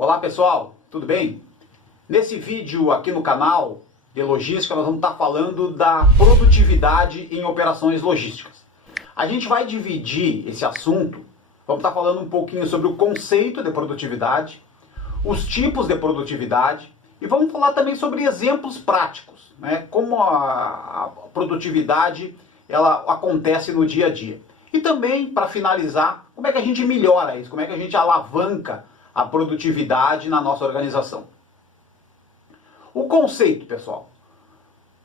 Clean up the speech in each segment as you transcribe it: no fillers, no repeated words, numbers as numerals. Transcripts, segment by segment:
Olá pessoal, tudo bem? Nesse vídeo aqui no canal de logística nós vamos estar falando da produtividade em operações logísticas. A gente vai dividir esse assunto, vamos estar falando um pouquinho sobre o conceito de produtividade, os tipos de produtividade e vamos falar também sobre exemplos práticos, né? Como a produtividade ela acontece no dia a dia. E também, para finalizar, como é que a gente melhora isso, como é que a gente alavanca a produtividade na nossa organização. O conceito, pessoal.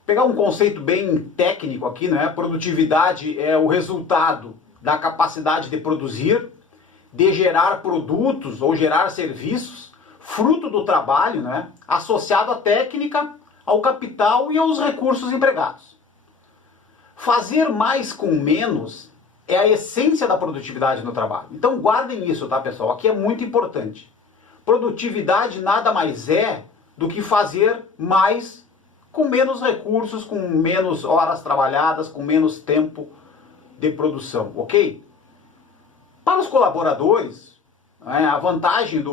Pegar um conceito bem técnico aqui, né? Produtividade é o resultado da capacidade de produzir, de gerar produtos ou gerar serviços, fruto do trabalho, né? Associado à técnica, ao capital e aos recursos empregados. Fazer mais com menos é a essência da produtividade no trabalho. Então guardem isso, tá, pessoal? Aqui é muito importante. Produtividade nada mais é do que fazer mais com menos recursos, com menos horas trabalhadas, com menos tempo de produção, ok? Para os colaboradores, né, a vantagem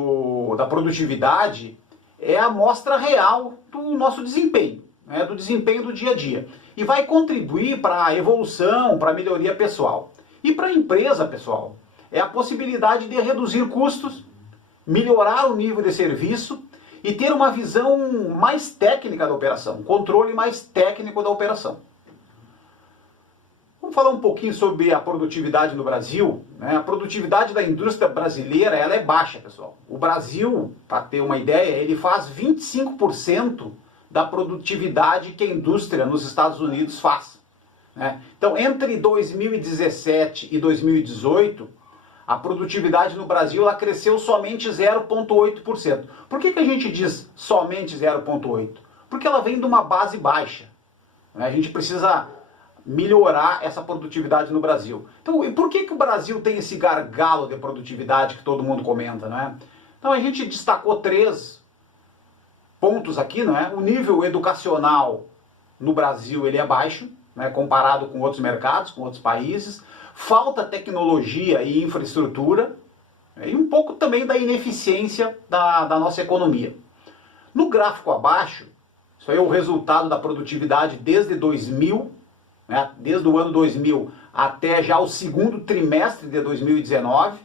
da produtividade é a amostra real do nosso desempenho, né, do desempenho do dia a dia. E vai contribuir para a evolução, para a melhoria pessoal. E para a empresa, pessoal, é a possibilidade de reduzir custos, melhorar o nível de serviço e ter uma visão mais técnica da operação, controle mais técnico da operação. Vamos falar um pouquinho sobre a produtividade no Brasil, né? A produtividade da indústria brasileira ela é baixa, pessoal. O Brasil, para ter uma ideia, ele faz 25% da produtividade que a indústria nos Estados Unidos faz. Então, entre 2017 e 2018, a produtividade no Brasil ela cresceu somente 0,8%. Por que a gente diz somente 0,8%? Porque ela vem de uma base baixa. A gente precisa melhorar essa produtividade no Brasil. Então, e por que o Brasil tem esse gargalo de produtividade que todo mundo comenta, né? Então, a gente destacou 3 pontos aqui, não é? O nível educacional no Brasil ele é baixo, né, comparado com outros mercados, com outros países, falta tecnologia e infraestrutura, e um pouco também da ineficiência da nossa economia. No gráfico abaixo, isso aí é o resultado da produtividade desde 2000, né, desde o ano 2000 até já o segundo trimestre de 2019,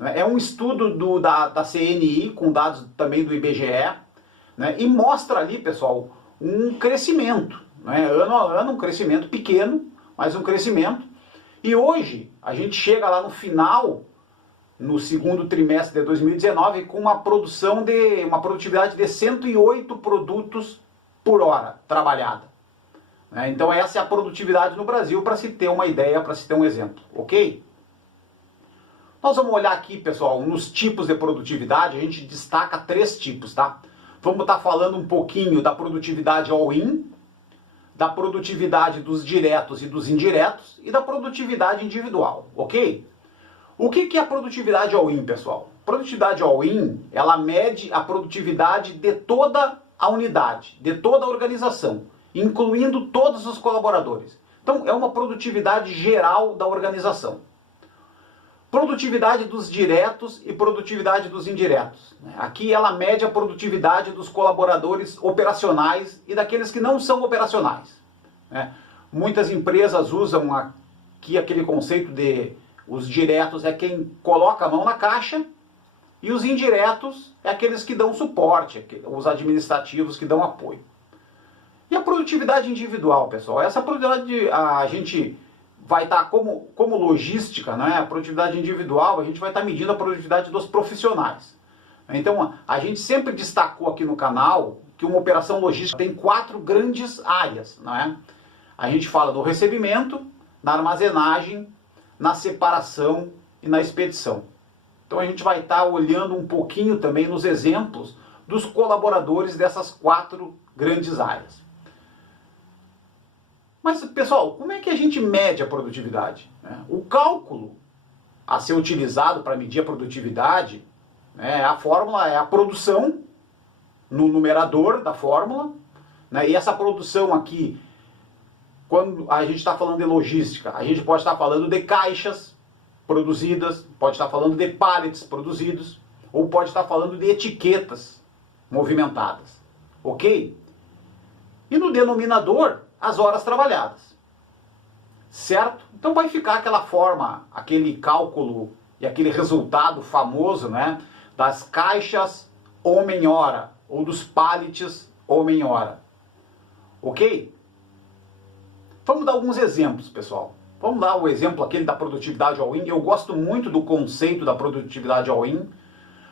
né, é um estudo da CNI, com dados também do IBGE, né, e mostra ali, pessoal, um crescimento. Ano a ano, um crescimento pequeno, mas um crescimento. E hoje, a gente chega lá no final, no segundo trimestre de 2019, com uma produtividade de 108 produtos por hora trabalhada. Então essa é a produtividade no Brasil, para se ter uma ideia, para se ter um exemplo, ok? Nós vamos olhar aqui, pessoal, nos tipos de produtividade, a gente destaca 3 tipos, tá? Vamos estar falando um pouquinho da produtividade all-in, da produtividade dos diretos e dos indiretos e da produtividade individual, ok? O que é a produtividade all-in, pessoal? Produtividade all-in, ela mede a produtividade de toda a unidade, de toda a organização, incluindo todos os colaboradores. Então, é uma produtividade geral da organização. Produtividade dos diretos e produtividade dos indiretos. Aqui ela mede a produtividade dos colaboradores operacionais e daqueles que não são operacionais. Muitas empresas usam aqui aquele conceito de os diretos é quem coloca a mão na caixa e os indiretos é aqueles que dão suporte, os administrativos que dão apoio. E a produtividade individual, pessoal? Essa produtividade a gente vai estar como logística, né? A produtividade individual, a gente vai estar medindo a produtividade dos profissionais. Então, a gente sempre destacou aqui no canal que uma operação logística tem 4 grandes áreas, né? A gente fala do recebimento, na armazenagem, na separação e na expedição. Então, a gente vai estar olhando um pouquinho também nos exemplos dos colaboradores dessas 4 grandes áreas. Mas, pessoal, como é que a gente mede a produtividade? O cálculo a ser utilizado para medir a produtividade, a fórmula é a produção no numerador da fórmula, e essa produção aqui, quando a gente está falando de logística, a gente pode estar falando de caixas produzidas, pode estar falando de pallets produzidos, ou pode estar falando de etiquetas movimentadas, ok? E no denominador, as horas trabalhadas, certo? Então vai ficar aquela forma, aquele cálculo e aquele resultado famoso, né, das caixas homem-hora, ou dos pallets homem-hora, ok? Vamos dar alguns exemplos, pessoal. Vamos dar o exemplo aquele da produtividade all-in. Eu gosto muito do conceito da produtividade all-in.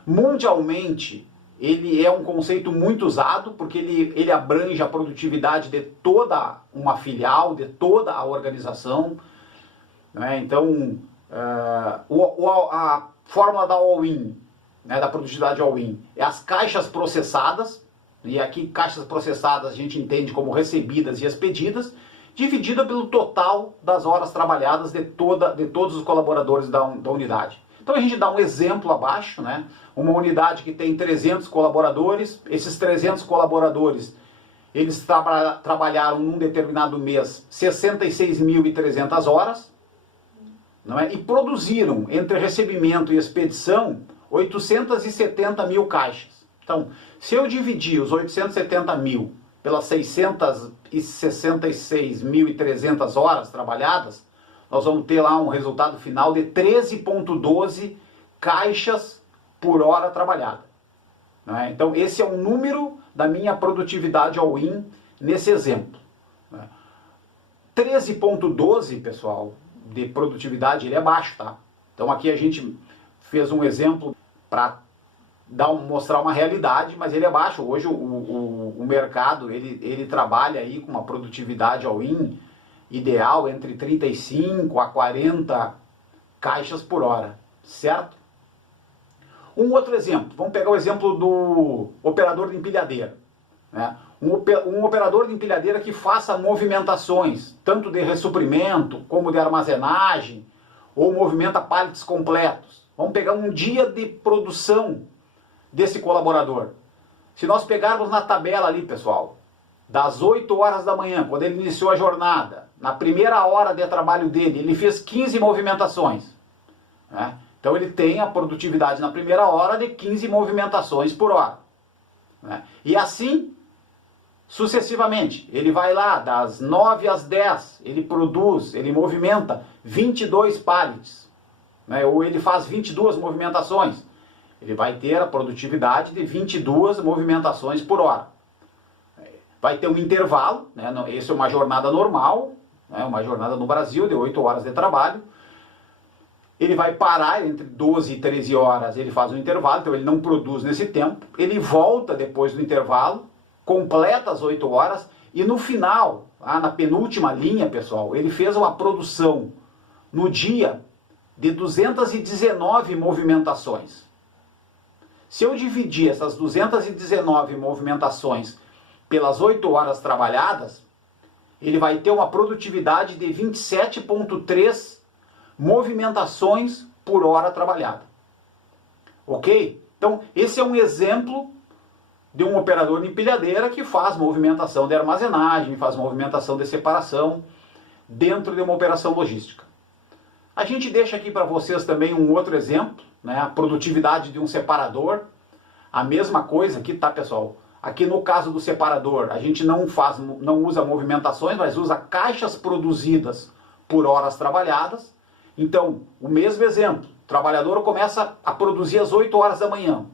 Mundialmente, ele é um conceito muito usado, porque ele abrange a produtividade de toda uma filial, de toda a organização, né? Então, a fórmula da all-in, né, da produtividade all-in, é as caixas processadas, e aqui caixas processadas a gente entende como recebidas e expedidas, dividida pelo total das horas trabalhadas de todos os colaboradores da unidade. Então a gente dá um exemplo abaixo, né? Uma unidade que tem 300 colaboradores, esses 300 colaboradores, eles trabalharam num determinado mês 66.300 horas, não é? E produziram, entre recebimento e expedição, 870 mil caixas. Então, se eu dividir os 870 mil pelas 666.300 horas trabalhadas, nós vamos ter lá um resultado final de 13,12 caixas por hora trabalhada, né? Então esse é o número da minha produtividade all-in nesse exemplo, né? 13,12, pessoal, de produtividade, ele é baixo, tá? Então aqui a gente fez um exemplo para mostrar uma realidade, mas ele é baixo. Hoje o mercado ele trabalha aí com uma produtividade all-in ideal entre 35 a 40 caixas por hora, certo? Um outro exemplo, vamos pegar o exemplo do operador de empilhadeira, né? Um operador de empilhadeira que faça movimentações, tanto de ressuprimento como de armazenagem, ou movimenta pallets completos. Vamos pegar um dia de produção desse colaborador. Se nós pegarmos na tabela ali, pessoal, das 8 horas da manhã, quando ele iniciou a jornada, na primeira hora de trabalho dele, ele fez 15 movimentações, né? Então ele tem a produtividade na primeira hora de 15 movimentações por hora, né? E assim, sucessivamente, ele vai lá das 9 às 10, ele produz, ele movimenta 22 pallets, né? Ou ele faz 22 movimentações. Ele vai ter a produtividade de 22 movimentações por hora. Vai ter um intervalo, né? Essa é uma jornada normal, né? Uma jornada no Brasil de 8 horas de trabalho. Ele vai parar entre 12 e 13 horas, ele faz um intervalo, então ele não produz nesse tempo. Ele volta depois do intervalo, completa as 8 horas e no final, na penúltima linha, pessoal, ele fez uma produção no dia de 219 movimentações. Se eu dividir essas 219 movimentações pelas 8 horas trabalhadas, ele vai ter uma produtividade de 27,3 movimentações por hora trabalhada. Ok? Então, esse é um exemplo de um operador de empilhadeira que faz movimentação de armazenagem, faz movimentação de separação dentro de uma operação logística. A gente deixa aqui para vocês também um outro exemplo, né? A produtividade de um separador. A mesma coisa aqui, tá, pessoal? Aqui no caso do separador, a gente não usa movimentações, mas usa caixas produzidas por horas trabalhadas. Então, o mesmo exemplo, o trabalhador começa a produzir às 8 horas da manhã.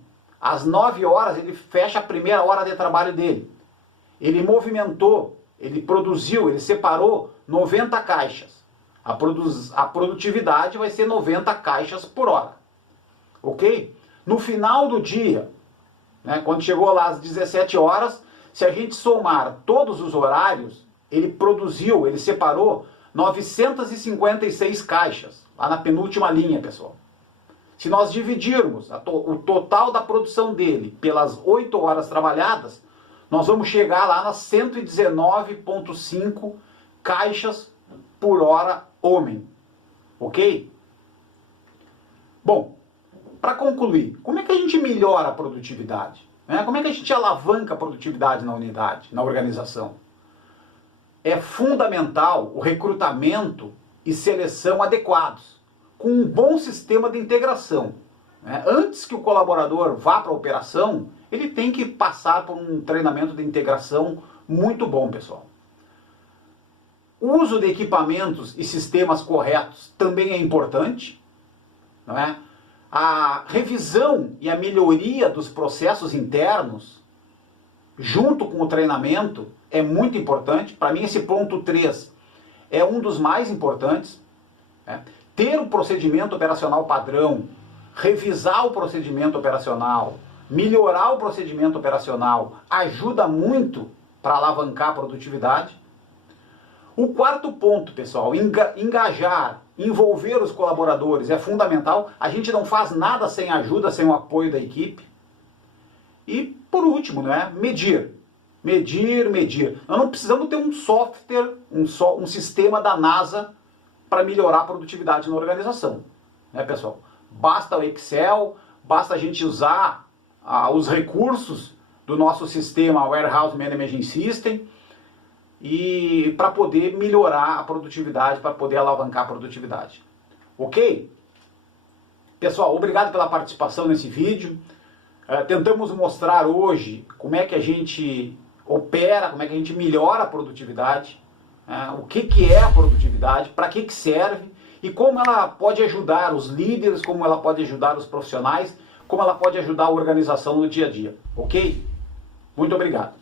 Às 9 horas ele fecha a primeira hora de trabalho dele. Ele movimentou, ele produziu, ele separou 90 caixas. A produtividade vai ser 90 caixas por hora. Ok? No final do dia, né, quando chegou lá às 17 horas, se a gente somar todos os horários, ele produziu, ele separou 956 caixas, lá na penúltima linha, pessoal. Se nós dividirmos o total da produção dele pelas 8 horas trabalhadas, nós vamos chegar lá nas 119,5 caixas por hora homem. Ok? Bom, para concluir, como é que a gente melhora a produtividade? Como é que a gente alavanca a produtividade na unidade, na organização? É fundamental o recrutamento e seleção adequados, com um bom sistema de integração, né? Antes que o colaborador vá para a operação, ele tem que passar por um treinamento de integração muito bom, pessoal. O uso de equipamentos e sistemas corretos também é importante, não é? A revisão e a melhoria dos processos internos, junto com o treinamento, é muito importante. Para mim, esse ponto 3 é um dos mais importantes. Né? Ter o procedimento operacional padrão, revisar o procedimento operacional, melhorar o procedimento operacional, ajuda muito para alavancar a produtividade. O quarto ponto, pessoal, engajar, envolver os colaboradores é fundamental. A gente não faz nada sem a ajuda, sem o apoio da equipe. E, por último, né, medir. Medir. Nós não precisamos ter um software, um sistema da NASA para melhorar a produtividade na organização. Né, pessoal? Basta o Excel, basta a gente usar os recursos do nosso sistema Warehouse Management System e para poder melhorar a produtividade, para poder alavancar a produtividade. Ok? Pessoal, obrigado pela participação nesse vídeo. Tentamos mostrar hoje como é que a gente opera, como é que a gente melhora a produtividade, o que é a produtividade, para que serve e como ela pode ajudar os líderes, como ela pode ajudar os profissionais, como ela pode ajudar a organização no dia a dia. Ok? Muito obrigado.